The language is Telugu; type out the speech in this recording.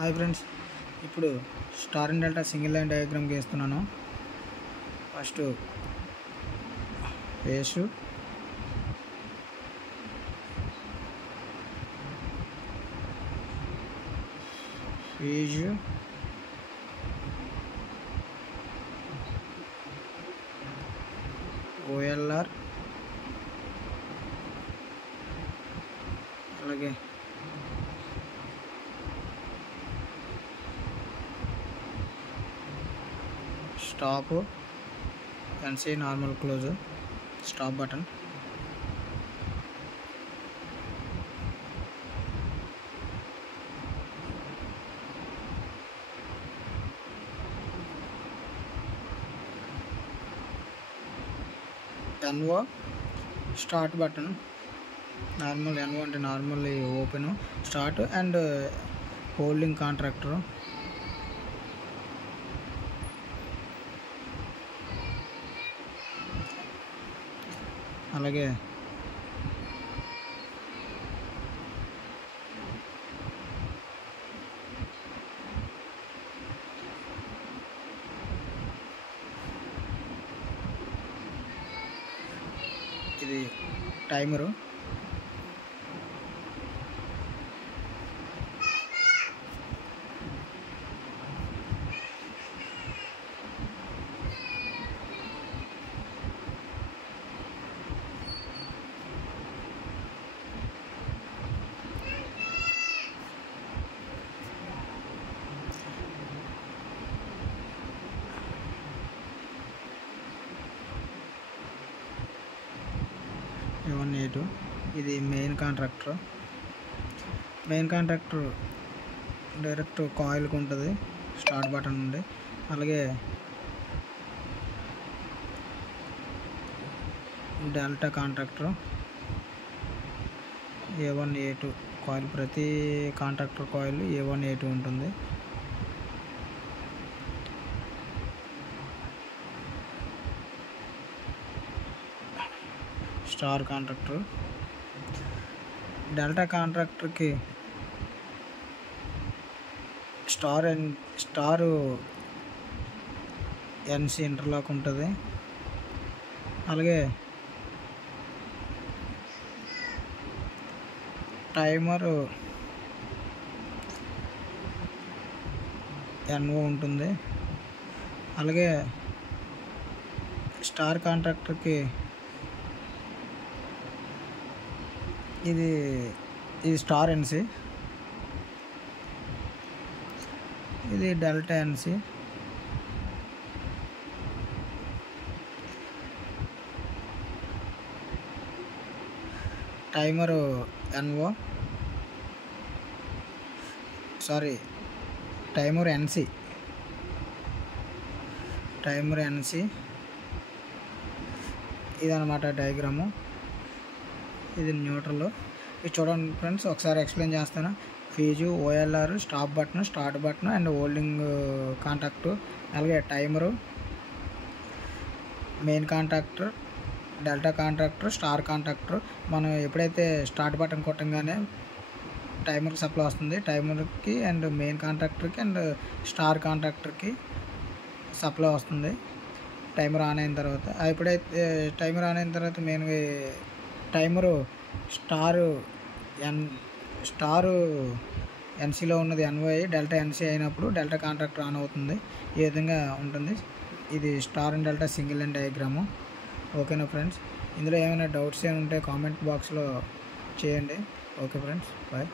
హాయ్ ఫ్రెండ్స్, ఇప్పుడు star and delta single line diagram గీస్తున్నాను. ఫస్ట్ ఫేసు, ఫీజు, ఓఎల్ఆర్, అలాగే stop, NC normal close, stop button, NO start button, normal NO అంటే normal open start and holding contractor, అలాగే ఇది టైమరు, A1A2. ఇది main contractor. Main contractor direct కాయిల్కి ఉంటుంది, స్టార్ట్ బటన్ ఉంది. అలాగే డెల్టా కాంట్రాక్టర్ A1A2 కాయిల్, ప్రతి కాంట్రాక్టర్ కాయిల్ A1A2 ఉంటుంది. స్టార్ కాంట్రాక్టర్, డెల్టా కాంట్రాక్టర్కి స్టారు ఎన్సీ ఇంటర్లాక్ ఉంటుంది. అలాగే టైమర్ ఎన్ఓ ఉంటుంది. అలాగే స్టార్ కాంట్రాక్టర్కి ఇది స్టార్ ఎన్సీ, ఇది delta NC. Timer NO timer NC, ఇదన్నమాట డయాగ్రాము. ఇది న్యూట్రల్. ఇది చూడండి ఫ్రెండ్స్, ఒకసారి ఎక్స్ప్లెయిన్ చేస్తాను. Fuse, OLR, stop button, start button and holding contact, అలాగే timer, main contractor, delta contractor, star contractor. మనం ఎప్పుడైతే స్టార్ట్ బటన్ కొట్టంగానే టైమర్కి సప్లై వస్తుంది. టైమర్కి అండ్ మెయిన్ కాంట్రాక్టర్కి అండ్ స్టార్ కాంట్రాక్టర్కి సప్లై వస్తుంది టైమర్ ఆన్ అయిన తర్వాత. ఎప్పుడైతే టైమర్ ఆన్ అయిన తర్వాత మెయిన్గా టైమరు స్టారు ఎన్సీలో ఉన్నది ఎన్వై, డెల్టా ఎన్సీ అయినప్పుడు డెల్టా కాంట్రాక్టర్ ఆన్ అవుతుంది. ఈ విధంగా ఉంటుంది. ఇది star and delta single line diagram. ఓకేనా ఫ్రెండ్స్, ఇందులో ఏమైనా డౌట్స్ ఉంటే కామెంట్ బాక్స్లో చేయండి. Okay friends, bye.